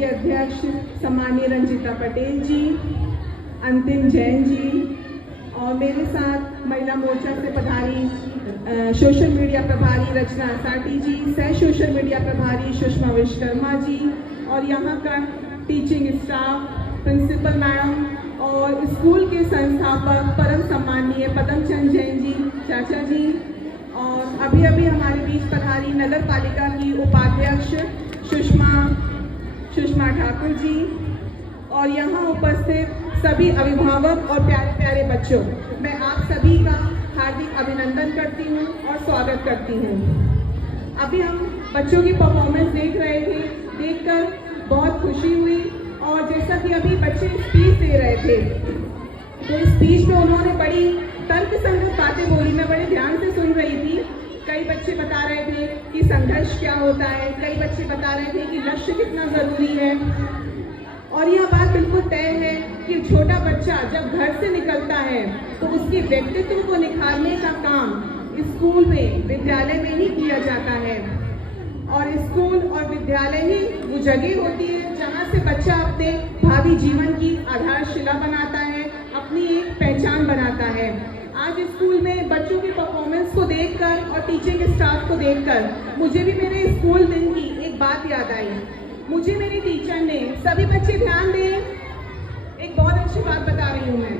की अध्यक्ष सम्मानीय रंजिता पटेल जी, अंतिम जैन जी और मेरे साथ महिला मोर्चा से पधारी सोशल मीडिया प्रभारी रचना साटी जी, सह सोशल मीडिया प्रभारी सुषमा विश्वकर्मा जी और यहाँ का टीचिंग स्टाफ, प्रिंसिपल मैडम और स्कूल के संस्थापक परम सम्मानीय पदमचंद जैन जी चाचा जी और अभी अभी हमारे बीच पधारी नगर पालिका की उपाध्यक्ष सुषमा ठाकुर जी और यहाँ उपस्थित सभी अभिभावक और प्यारे प्यारे बच्चों, मैं आप सभी का हार्दिक अभिनंदन करती हूँ और स्वागत करती हूँ। अभी हम बच्चों की परफॉर्मेंस देख रहे थे, देखकर बहुत खुशी हुई और जैसा कि अभी बच्चे स्पीच दे रहे थे तो स्पीच में उन्होंने बड़ी तर्कसंगत बातें बोली। मैं बड़े ध्यान से सुन रही थी। कई बच्चे बता रहे थे कि संघर्ष क्या होता है, कई बच्चे बता रहे थे कि लक्ष्य कितना जरूरी है और यह बात बिल्कुल तय है कि छोटा बच्चा जब घर से निकलता है तो उसके व्यक्तित्व को निखारने का काम स्कूल में, विद्यालय में ही किया जाता है और स्कूल और विद्यालय ही वो जगह होती है जहाँ से बच्चा अपने भावी जीवन की आधारशिला बनाता है, अपनी एक पहचान बनाता है। आज स्कूल में बच्चों की परफॉर्मेंस को देखकर और टीचिंग स्टाफ को देखकर मुझे भी मेरे स्कूल दिन की एक बात याद आई। मुझे मेरे टीचर ने, सभी बच्चे ध्यान दें, एक बहुत अच्छी बात बता रही हूँ मैं,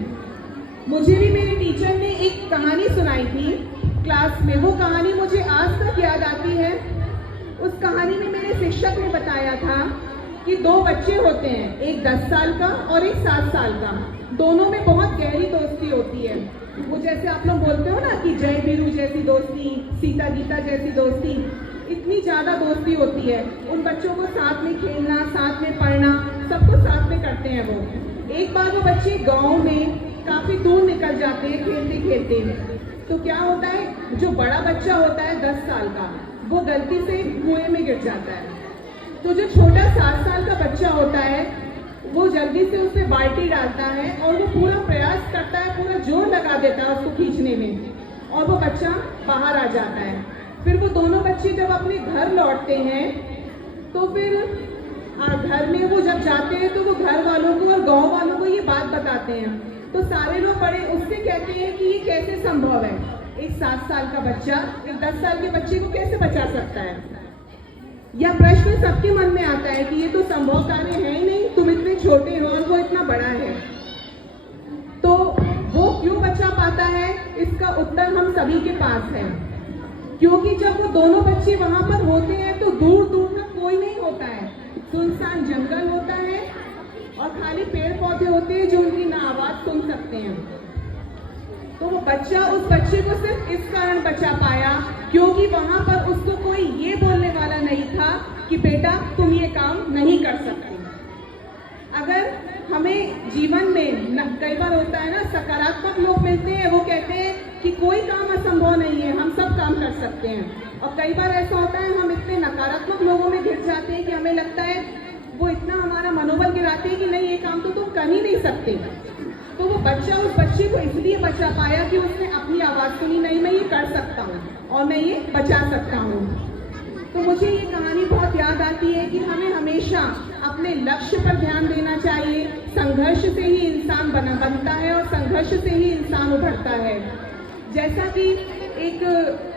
मुझे भी मेरे टीचर ने एक कहानी सुनाई थी क्लास में। वो कहानी मुझे आज तक याद आती है। उस कहानी में मेरे शिक्षक ने बताया था कि दो बच्चे होते हैं, एक 10 साल का और एक 7 साल का। दोनों में बहुत गहरी दोस्ती होती है। वो जैसे आप लोग बोलते हो ना कि जय वीरू जैसी दोस्ती, सीता गीता जैसी दोस्ती, इतनी ज्यादा दोस्ती होती है। उन बच्चों को साथ में खेलना, साथ में पढ़ना, सबको साथ में करते हैं वो। एक बार वो बच्चे गांव में काफी दूर निकल जाते हैं खेलते खेलते। तो क्या होता है, जो बड़ा बच्चा होता है 10 साल का, वो गलती से कुएं में गिर जाता है। तो जो छोटा 7 साल का बच्चा होता है वो जल्दी से उसमें बाल्टी डालता है और वो पूरा प्रयास करता है, पूरा जोर लगा देता है उसको खींचने में और वो बच्चा बाहर आ जाता है। फिर वो दोनों बच्चे जब अपने घर लौटते हैं तो फिर घर में वो जब जाते हैं तो वो घर वालों को और गांव वालों को ये बात बताते हैं। तो सारे लोग बड़े उससे कहते हैं कि ये कैसे संभव है, एक 7 साल का बच्चा एक 10 साल के बच्चे को कैसे बचा सकता है। यह प्रश्न सबके मन में आता है कि ये तो संभव कार्य है ही नहीं, तुम इतने छोटे हो और वो इतना बड़ा है, तो वो क्यों बचा पाता है। इसका उत्तर हम सभी के पास है, क्योंकि जब वो दोनों बच्चे वहां पर होते हैं तो दूर दूर तक कोई नहीं होता है, सुनसान जंगल होता है और खाली पेड़ पौधे होते हैं जो उनकी ना आवाज सुन सकते हैं। तो वो बच्चा उस बच्चे को सिर्फ इस कारण बचा पाया क्योंकि वहां पर उसको कोई ये बोलने वाला नहीं था कि बेटा तुम ये काम नहीं कर सकते। अगर हमें जीवन में कई बार होता है ना, सकारात्मक लोग मिलते हैं, वो कहते हैं कि कोई काम असंभव नहीं है, हम सब काम कर सकते हैं। और कई बार ऐसा होता है हम इतने नकारात्मक लोगों में घिर जाते हैं कि हमें लगता है वो इतना हमारा मनोबल गिराते हैं कि नहीं ये काम तो तुम कर ही नहीं सकते। तो वो बच्चा उस बच्चे को इसलिए बचा पाया कि उसने अपनी आवाज सुनी, नहीं मैं ये कर सकता हूँ और मैं ये बचा सकता हूँ। तो मुझे ये कहानी बहुत याद आती है कि हमें हमेशा अपने लक्ष्य पर ध्यान देना चाहिए। संघर्ष से ही इंसान बनता है और संघर्ष से ही इंसान उभरता है। जैसा कि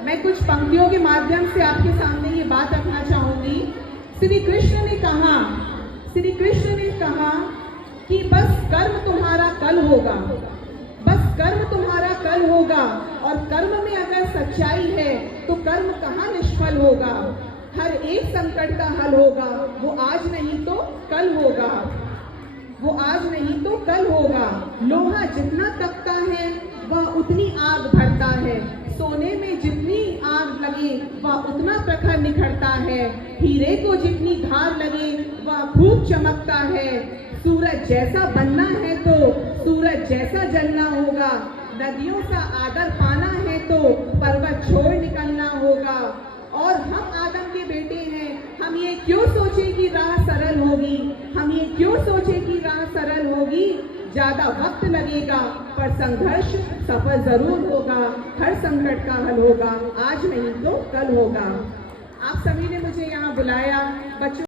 मैं कुछ पंक्तियों के माध्यम से आपके सामने ये बात रखना चाहूंगी। श्री कृष्ण ने कहा कि बस कर्म तुम्हारा कल होगा, बस कर्म तुम्हारा कल होगा और कर्म में अगर सच्चाई है तो कर्म कहाँ निष्फल होगा। हर एक संकट का हल होगा, वो आज नहीं तो कल होगा, वो आज नहीं तो कल होगा। लोहा जितना तपता है वह उतनी आग भरता है, सोने में जितनी आग लगे वह उतना प्रखर निखरता है, हीरे को जितनी धार लगे वह खूब चमकता है। सूरज जैसा बनना है तो सूरज जैसा जलना होगा, नदियों सा आदर पाना है तो पर्वत छोड़ निकलना होगा। और हम आदम के बेटे हैं, हम ये क्यों सोचे कि राह सरल होगी, हम ये क्यों सोचे कि राह सरल होगी। ज्यादा वक्त लगेगा पर संघर्ष सफल जरूर होगा, हर संकट का हल होगा, आज नहीं तो कल होगा। आप सभी ने मुझे यहाँ बुलाया, बच्चों